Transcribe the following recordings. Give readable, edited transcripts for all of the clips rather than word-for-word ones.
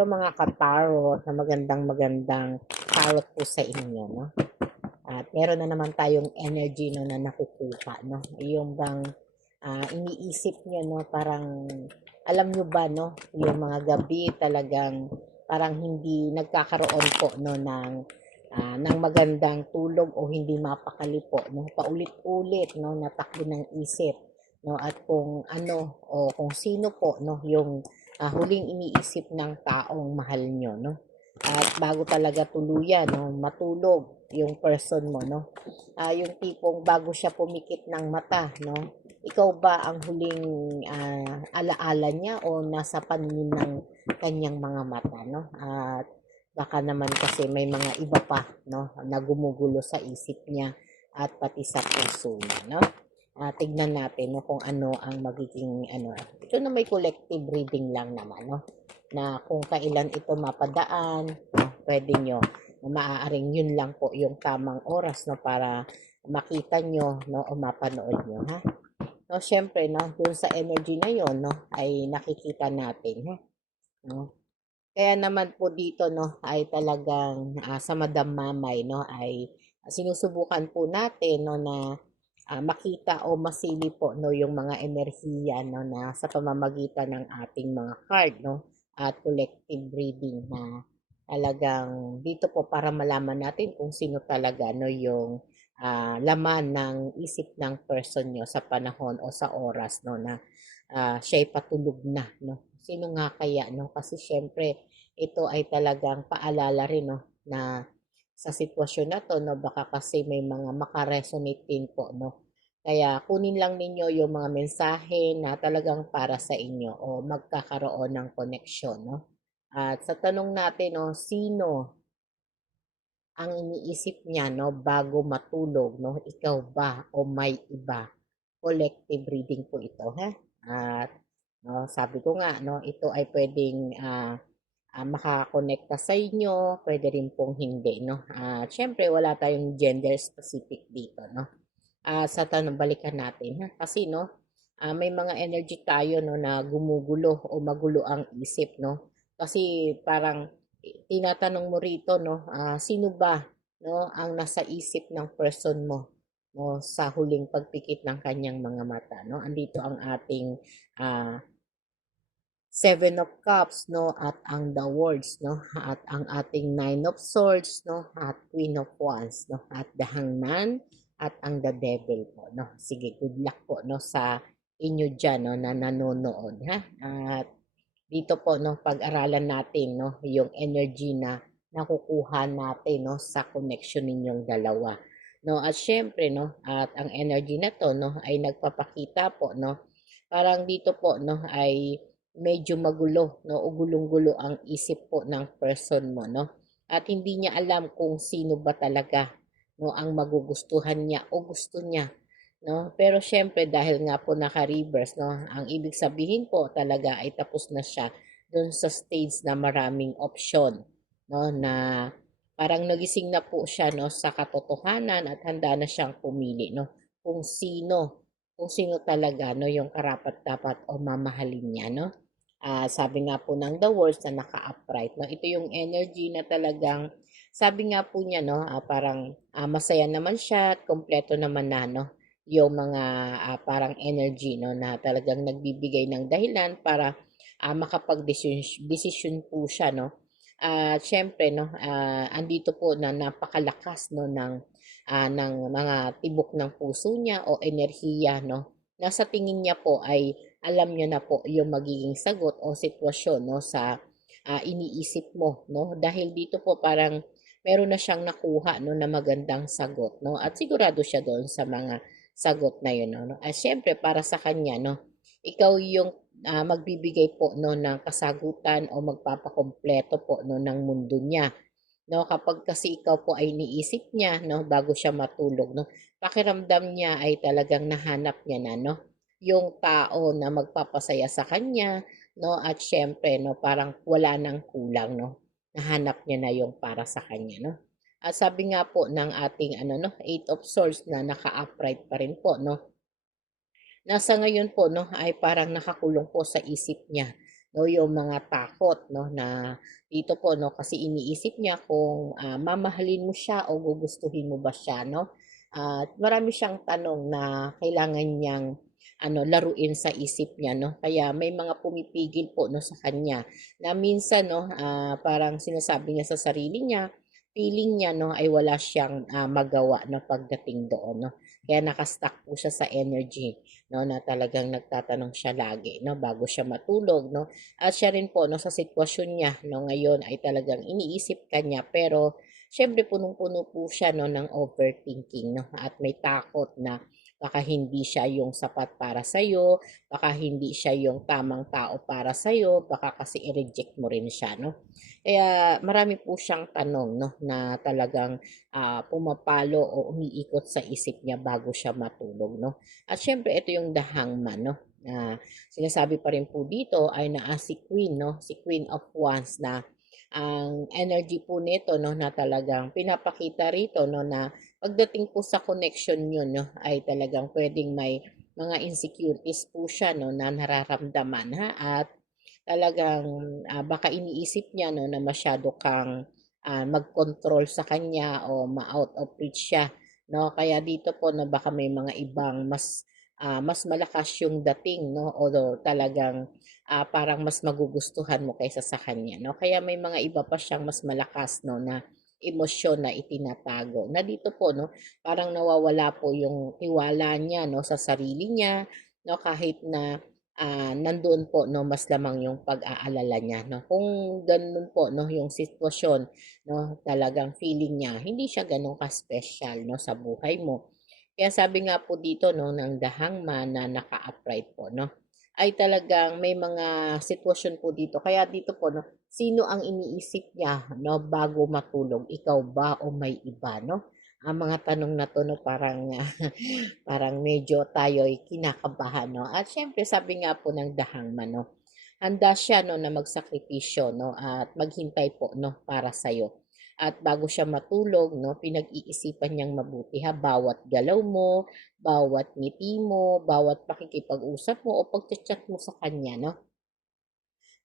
Ito mga ka-tarot na magandang tarot po sa inyo, no? At meron na naman tayong energy no na nakukuha, no? Yung bang iniisip niyo, no? Parang alam nyo ba, no? Yung mga gabi talagang parang hindi nagkakaroon po, no, ng magandang tulog o hindi mapakali po, no? Paulit-ulit, no? Natakbo ng isip, no? At kung ano o kung sino po, no? Yung huling iniisip ng taong mahal nyo, no? At bago talaga tuluyan, no, matulog yung person mo, no? Yung tipong bago siya pumikit ng mata, no? Ikaw ba ang huling alaala niya o nasa paningin ng kanyang mga mata, no? At baka naman kasi may mga iba pa, no, na gumugulo sa isip niya at pati sa puso niya, no? Tignan natin, no, kung ano ang magiging ano. Ito na may collective reading lang naman, no? Na kung kailan ito mapadaan, no, pwede nyo, maaaring yun lang po yung tamang oras, no, para makita nyo, no, o mapanood nyo, ha? No, syempre, no, dun sa energy na yon, no, ay nakikita natin, ha? No? Kaya naman po dito, no, ay talagang sa Madam Mamay, no, ay sinusubukan po natin, no, na makita o masili po, no, yung mga enerhiya, no, na sa pamamagitan ng ating mga card, no, at collective reading na talagang dito po para malaman natin kung sino talaga, no, yung laman ng isip ng person nyo sa panahon o sa oras, no, na siya'y patulog na, no. Sino nga kaya, no? Kasi syempre ito ay talagang paalala rin, no, na sa sitwasyon na 'to, no, baka kasi may mga maka-resonate din po, no. Kaya kunin lang ninyo yung mga mensahe na talagang para sa inyo o magkakaroon ng koneksyon, no. At sa tanong natin, no, sino ang iniisip niya, no, bago matulog, no? Ikaw ba o may iba? Collective reading po ito, ha? At no, sabi ko nga, no, ito ay pwedeng makakonekta sa inyo, pwede rin pong hindi, no? Syempre, wala tayong gender specific dito, no? Sa tanong, balikan natin, ha? Kasi, no, may mga energy tayo, no, na gumugulo o magulo ang isip, no? Kasi parang tinatanong mo rito, no, sino ba, no, ang nasa isip ng person mo, no, sa huling pagpikit ng kanyang mga mata, no? Andito ang ating ah, Seven of Cups, no, at ang the Words, no, at ang ating Nine of Swords, no, at Queen of Wands, no, at the Hangman, at ang the Devil po, no. Sige, good luck po, no, sa inyo dyan, no, na nanonood, ha. At dito po, no, pag-aralan natin, no, yung energy na nakukuha natin, no, sa connection ninyong dalawa, no. At syempre, no, at ang energy na to, no, ay nagpapakita po, no, parang dito po, no, ay medyo magulo, no, o gulong-gulo ang isip po ng person mo, no. At hindi niya alam kung sino ba talaga, no, ang magugustuhan niya o gusto niya, no. Pero syempre dahil nga po naka-reverse, no, ang ibig sabihin po talaga ay tapos na siya doon sa stage na maraming option, no, na parang nagising na po siya, no, sa katotohanan at handa na siyang pumili, no, kung sino kung sino talaga, no, yung karapat-dapat o mamahalin niya, no. Sabi nga po ng the words na naka-upright, no, ito yung energy na talagang sabi nga po niya, no, parang masaya naman siya at kompleto naman na, no, yung mga parang energy, no, na talagang nagbibigay ng dahilan para makapag-desisyon po siya, no. Syempre, no, andito po na napakalakas, no, ng mga tibok ng puso niya o enerhiya, no, na sa tingin niya po ay alam niya na po yung magiging sagot o sitwasyon, no, sa iniisip mo, no, dahil dito po parang meron na siyang nakuha, no, na magandang sagot, no, at sigurado siya doon sa mga sagot na yun, no. Syempre para sa kanya, no, ikaw yung magbibigay po, no, ng kasagutan o magpapakompleto po, no, ng mundo niya, no. Kapag kasi ikaw po ay iniisip niya, no, bago siya matulog, no, pakiramdam niya ay talagang nahanap niya na, no, yung tao na magpapasaya sa kanya, no, at syempre, no, parang wala nang kulang, no, nahanap niya na yung para sa kanya, no. At sabi nga po ng ating ano, no, Eight of Swords na naka-upright pa rin po, no, nasa ngayon po, no, ay parang nakakulong po sa isip niya, no, yung mga takot, no, na dito po, no, kasi iniisip niya kung mamahalin mo siya o gugustuhin mo ba siya, no? At marami siyang tanong na kailangan niyang laruin sa isip niya, no? Kaya may mga pumipigil po, no, sa kanya na minsan, no, parang sinasabi niya sa sarili niya, feeling niya, no, ay wala siyang magawa, no, pagdating doon, no? Kaya nakastuck po siya sa energy, no, na talagang nagtatanong siya lagi, no, bago siya matulog, no? At siya rin po, no, sa sitwasyon niya, no, ngayon ay talagang iniisip kanya, pero syempre punong-puno po siya, no, ng overthinking, no, at may takot na baka hindi siya yung sapat para sa'yo, baka hindi siya yung tamang tao para sa'yo, baka kasi i-reject mo rin siya, no? Kaya marami po siyang tanong, no, na talagang pumapalo o umiikot sa isip niya bago siya matulog, no? At syempre ito yung the hangman, no? Sinasabi pa rin po dito ay si Queen, no? Si Queen of Wands na ang energy po nito, no, na talagang pinapakita rito, no, na pagdating po sa connection niyo, no, ay talagang pwedeng may mga insecurities po siya, no, na nararamdaman, ha, at talagang baka iniisip niya, no, na masyado kang mag-control sa kanya o ma-out of reach siya, no? Kaya dito po, no, baka may mga ibang mas malakas yung dating, no, o talagang parang mas magugustuhan mo kaysa sa kanya, no? Kaya may mga iba pa siyang mas malakas, no, na emosyon na itinatago. Na dito po, no, parang nawawala po yung tiwala niya, no, sa sarili niya, no, kahit na nandoon po, no, mas lamang yung pag-aalala niya, no. Kung gano'n po, no, yung sitwasyon, no, talagang feeling niya hindi siya gano'n ka-special, no, sa buhay mo. Kaya sabi nga po dito, no, ng The Hangman na naka-upright po, no, ay talagang may mga sitwasyon po dito. Kaya dito po, no, sino ang iniisip niya, no, bago matulog? Ikaw ba o may iba, no? Ang mga tanong na to, no, parang parang medyo tayo ay kinakabahan, no? At syempre, sabi nga po ng The Hangman, no, handa siya, no, na magsakripisyo, no, at maghintay po, no, para sa'yo. At bago siya matulog, no, pinag-iisipan niyang mabuti, ha, bawat galaw mo, bawat ngiti mo, bawat pakikipag-usap mo o pagchat-chat mo sa kanya, no.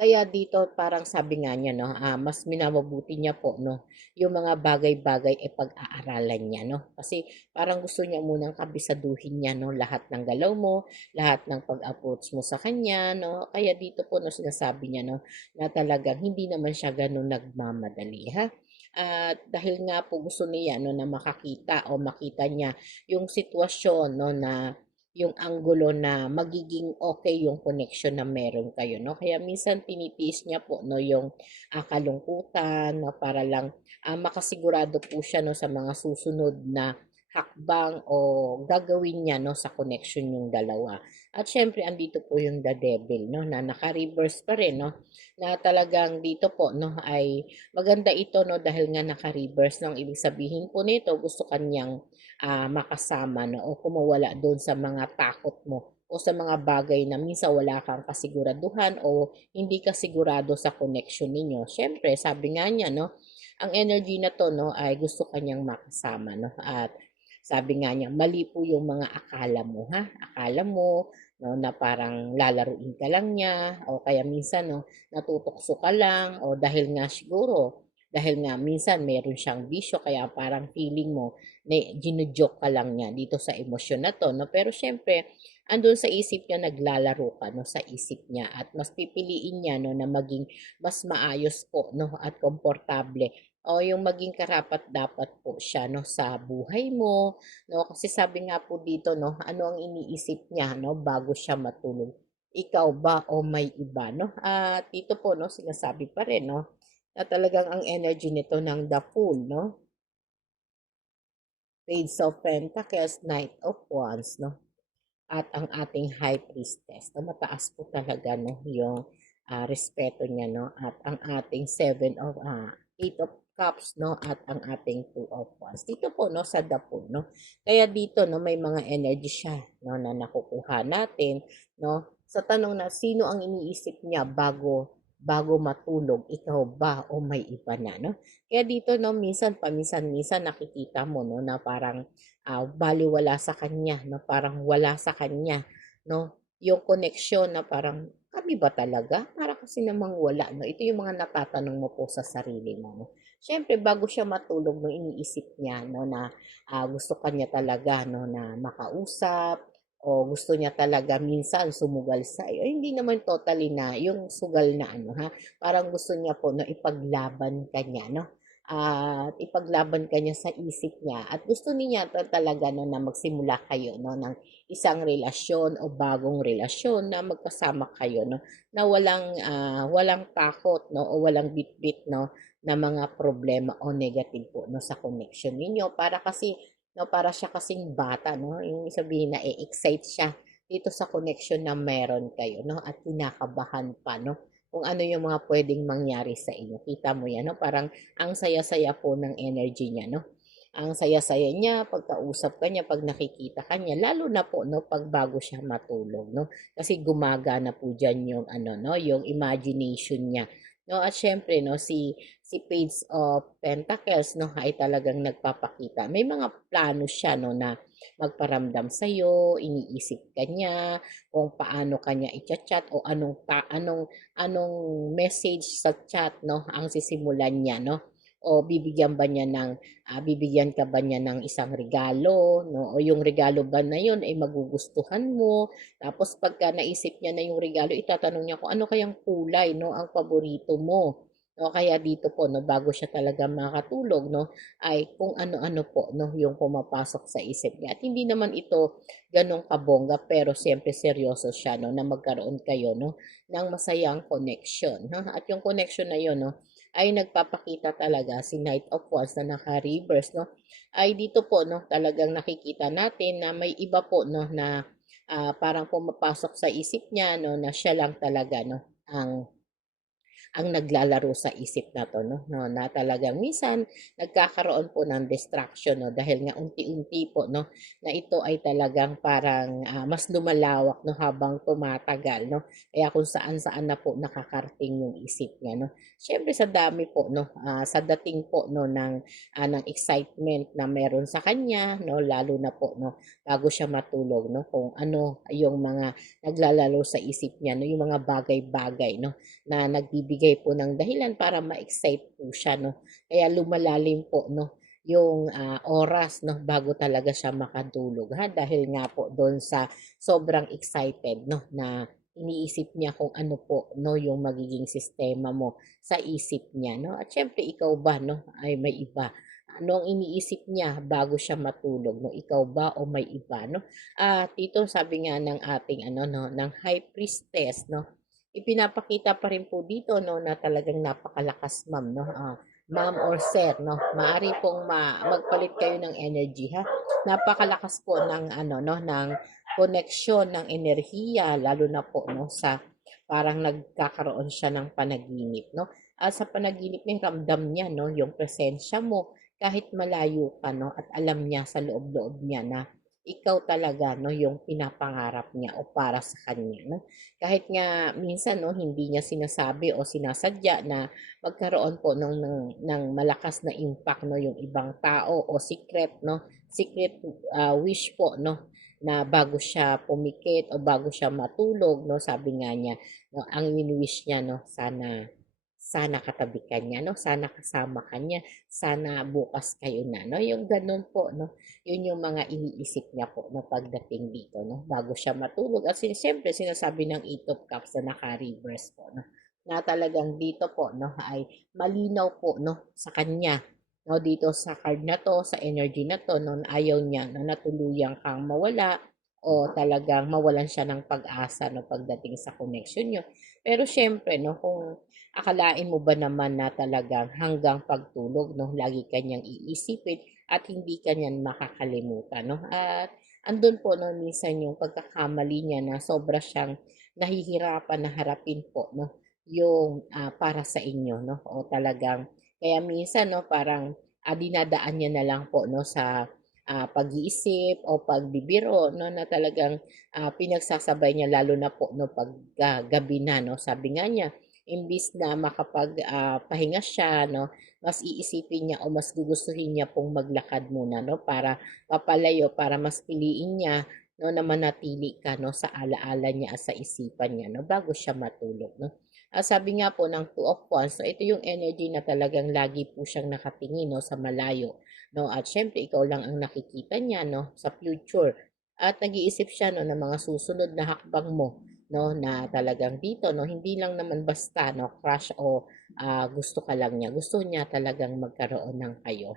Kaya dito parang sabi nga niya, 'no, mas minabubuti niya po, 'no, yung mga bagay-bagay, pag-aaralan niya, 'no. Kasi parang gusto niya munang kabisaduhin niya, 'no, lahat ng galaw mo, lahat ng pag-approach mo sa kanya, 'no. Kaya dito po, 'no, sinasabi niya, 'no, na talagang hindi naman siya gano'n nagmamadali, ha. At dahil nga po gusto niya, 'no, na makakita o makita niya yung sitwasyon, 'no, na yung anggulo na magiging okay yung connection na meron kayo, no? Kaya minsan tinitiis niya po, no, yung kalungkutan, no, para lang makasigurado po siya, no, sa mga susunod na hakbang o gagawin niya, no, sa connection yung dalawa. At syempre andito po yung the devil, no, na naka-reverse pa rin, no, na talagang dito po, no, ay maganda ito, no, dahil nga naka-reverse, no, ang ibig sabihin po nito gusto kanyang makasama, no, o kumawala doon sa mga takot mo o sa mga bagay na minsan wala kang kasiguraduhan o hindi ka sigurado sa connection ninyo. Siyempre, sabi nga niya, no, ang energy na to, no, ay gusto kanyang makasama, no, at sabi nga niya, mali po yung mga akala mo, ha? Akala mo, no, na parang lalaruin ka lang niya o kaya minsan, no, natutokso ka lang o dahil nga minsan meron siyang bisyo kaya parang feeling mo na gino-joke ka lang niya dito sa emosyon na 'to, 'no. Pero siyempre andun sa isip niya naglalaro ka, 'no, sa isip niya at mas pipiliin niya, 'no, na maging mas maayos po, 'no, at komportable o yung maging karapat-dapat po siya, 'no, sa buhay mo, 'no. Kasi sabi nga po dito, 'no, ano ang iniisip niya, 'no, bago siya matulog, ikaw ba o may iba, 'no. At dito po, 'no, sinasabi pa rin, 'no, na talagang ang energy nito ng the Fool, 'no, Page of Pentacles, Knight of Wands, 'no, at ang ating High Priestess na mataas po talaga, 'no, yung respeto niya, 'no, at ang ating Eight of Cups, 'no, at ang ating Two of Wands. Dito po, 'no, sa the Fool, 'no. Kaya dito, 'no, may mga energy siya, 'no, na nakukuha natin, 'no, sa tanong na sino ang iniisip niya bago bago matulog, ikaw ba o may iba na, 'no? Kaya dito, 'no, minsan paminsan-minsan nakikita mo, 'no, na parang balewala sa kanya, 'no, parang wala sa kanya, 'no, yung connection na parang kami ba talaga? Para kasi namang wala, no? Ito yung mga natatanong mo po sa sarili mo, no? Siyempre, bago siya matulog, no, iniisip niya, no, na gusto kanya talaga, no, na makausap, o gusto niya talaga minsan sumugal sa iyo. Hindi naman totally na yung sugal na ano, ha? Parang gusto niya po, no, ipaglaban kanya, no? At ipaglaban kanya sa isip niya. At gusto niya talaga, no, na magsimula kayo, no, ng isang relasyon o bagong relasyon na magkasama kayo, no, na walang takot, no, o walang bitbit, no, na mga problema o negative po, no, sa connection ninyo. Para kasi, no, para siya kasing bata, no, yung sabihin na excite siya dito sa connection na meron kayo, no, at kinakabahan pa, no, kung ano yung mga pwedeng mangyari sa inyo. Kita mo yan, no? Parang ang saya-saya po ng energy niya, no? Ang saya-saya niya pagkausap ka niya, 'pag nakikita ka niya, lalo na po 'no, 'pag bago siya matulog 'no. Kasi gumagana po diyan yung ano 'no, yung imagination niya 'no. At siyempre 'no, si Page of Pentacles 'no, ay talagang nagpapakita. May mga plano siya 'no, na magparamdam sa'yo, iniisip ka niya, kung paano ka niya i-cha-chat o anong message sa chat 'no, ang sisimulan niya 'no, o bibigyan ka ba niya ng isang regalo, no? O yung regalo ba na yun ay magugustuhan mo? Tapos pagka naisip niya na yung regalo, itatanong niya kung ano kayang kulay, no, ang paborito mo. No, kaya dito po, no, bago siya talaga makatulog, no, ay kung ano-ano po, no, yung pumapasok sa isip niya. At hindi naman ito ganong kabongga, pero siyempre seryoso siya, no, na magkaroon kayo, no, ng masayang connection. Ha? At yung connection na yun, no, ay nagpapakita talaga si Knight of Wands na naka-reverse, no? Ay dito po, no, talagang nakikita natin na may iba po, no, na parang pumapasok sa isip niya, no, na siya lang talaga, no, ang naglalaro sa isip na 'to 'no, na talagang minsan nagkakaroon po ng distraction 'no, dahil nga unti-unti po 'no, na ito ay talagang parang, mas lumalawak 'no, habang tumatagal 'no. Kaya kung saan-saan na po nakakarating yung isip niya 'no. Siyempre sa dami po 'no, sa dating po 'no ng excitement na meron sa kanya 'no, lalo na po 'no, bago siya matulog 'no, kung ano yung mga naglalaro sa isip niya 'no, yung mga bagay-bagay 'no na nagbibigay po ng dahilan para ma-excite po siya 'no. Kaya lumalalim po 'no yung oras 'no bago talaga siya makatulog ha, dahil nga po doon sa sobrang excited 'no na iniisip niya kung ano po 'no yung magiging sistema mo sa isip niya 'no. At siyempre ikaw ba 'no ay may iba? Ano ang iniisip niya bago siya matulog 'no? Ikaw ba o may iba 'no? Dito sabi nga ng ating ano 'no, ng High Priestess 'no, ipinapakita pa rin po dito 'no, na talagang napakalakas ma'am 'no, ma'am or sir 'no, maaari pong magpalit kayo ng energy ha. Napakalakas po ng ano 'no, ng koneksyon ng enerhiya lalo na po 'no, sa parang nagkakaroon siya ng panaginip 'no. At sa panaginip niya ramdam niya 'no, yung presensya mo kahit malayo ka 'no, at alam niya sa loob-loob niya na ikaw talaga 'no, yung pinapangarap niya o para sa kanya 'no. Kahit nga minsan 'no, hindi niya sinasabi o sinasadya na magkaroon po ng malakas na impact 'no, yung ibang tao o secret 'no, secret, wish po 'no, na bago siya pumikit o bago siya matulog 'no, sabi nga niya 'no, ang wini-wish niya 'no, sana sana katabi ka niya 'no, sana kasama ka niya, sana bukas kayo na 'no, yung gano'n po 'no. Yun yung mga iniisip niya po 'no, pagdating dito 'no, bago siya matulog. At siyempre sinasabi ng Eight of Cups na naka-reverse po 'no, na talagang dito po 'no, ay malinaw po 'no, sa kanya 'no, dito sa card na 'to, sa energy na 'to 'no, na ayaw niya 'no, na tuluyang kang mawala o talagang mawalan siya ng pag-asa 'no, pagdating sa connection niyo. Pero siyempre 'no, kung akalain mo ba naman na talagang hanggang pagtulog 'no, lagi ka niyang iisipin at hindi ka niyan makakalimutan 'no. At andun po 'no, minsan yung pagkakamali niya na sobra siyang nahihirapan na harapin po 'no, yung, para sa inyo 'no, o talagang kaya minsan 'no, parang, dinadaan niya na lang po 'no, sa, pag-iisip o pagbibiro 'no, na talagang, pinagsasabay niya lalo na po 'no, 'pag, gabi na 'no. Sabi nga niya, imbis na pahinga siya 'no, mas iisipin niya o mas gugustuhin niya pong maglakad muna 'no, para mapalayo, para mas piliin niya no, na manatili ka, no, sa alaala niya at sa isipan niya, no, bago siya matulog, no. Sabi nga po ng Two of Wands, no, ito yung energy na talagang lagi po siyang nakatingin, no, sa malayo, no, at syempre ikaw lang ang nakikita niya, no, sa future. At nag-iisip siya, no, ng mga susunod na hakbang mo, no, na talagang dito, no, hindi lang naman basta, no, crush o gusto ka lang niya. Gusto niya talagang magkaroon ng kayo.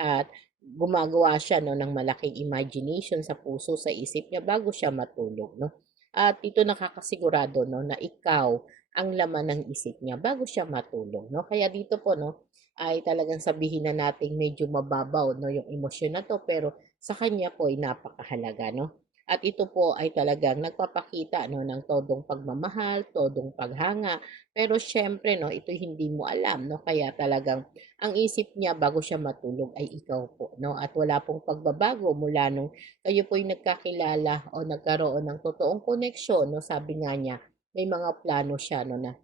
At gumagawa siya, no, ng malaking imagination sa puso, sa isip niya bago siya matulog, no. At ito nakakasigurado, no, na ikaw ang laman ng isip niya bago siya matulog, no. Kaya dito po, no, ay talagang sabihin na nating medyo mababaw, no, yung emosyon na to, pero sa kanya po ay napakahalaga, no. At ito po ay talagang nagpapakita, no, ng todong pagmamahal, todong paghanga. Pero syempre, no, ito hindi mo alam, no. Kaya talagang ang isip niya bago siya matulog ay ikaw po, no. At wala pong pagbabago mula nung kayo po'y nagkakilala o nagkaroon ng totoong koneksyon, no. Sabi nga niya, may mga plano siya, no, na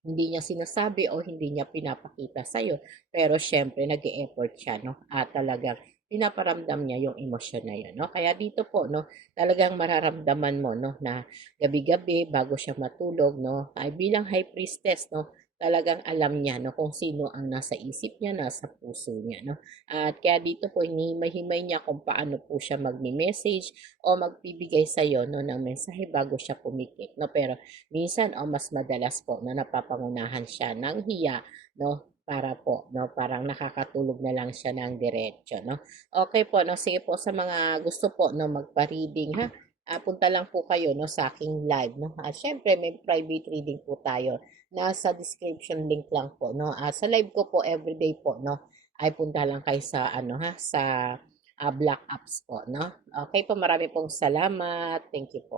hindi niya sinasabi o hindi niya pinapakita sa'yo. Pero syempre, nag-e-effort siya, no? At talagang pinaparamdam niya yung emosyon na yun, no? Kaya dito po, no, talagang mararamdaman mo, no, na gabi-gabi bago siya matulog, no, ay bilang high priestess, no, talagang alam niya, no, kung sino ang nasa isip niya, nasa puso niya, no? At kaya dito po, hinihimay niya kung paano po siya magme-message o magbibigay sa'yo, no, ng mensahe bago siya pumikit, no? Pero minsan o mas madalas po na napapangunahan siya ng hiya, no, para po, no, parang nakakatulog na lang siya ng diretso, no. Okay po, no, sige po sa mga gusto po, no, magpa-reading ha, punta lang po kayo, no, sa aking live, no. At syempre may private reading po tayo. Nasa description link lang po, no. Sa live ko po everyday po, no, ay punta lang kayo sa ano ha, sa Black Apps po, no. Okay po, marami pong salamat. Thank you po.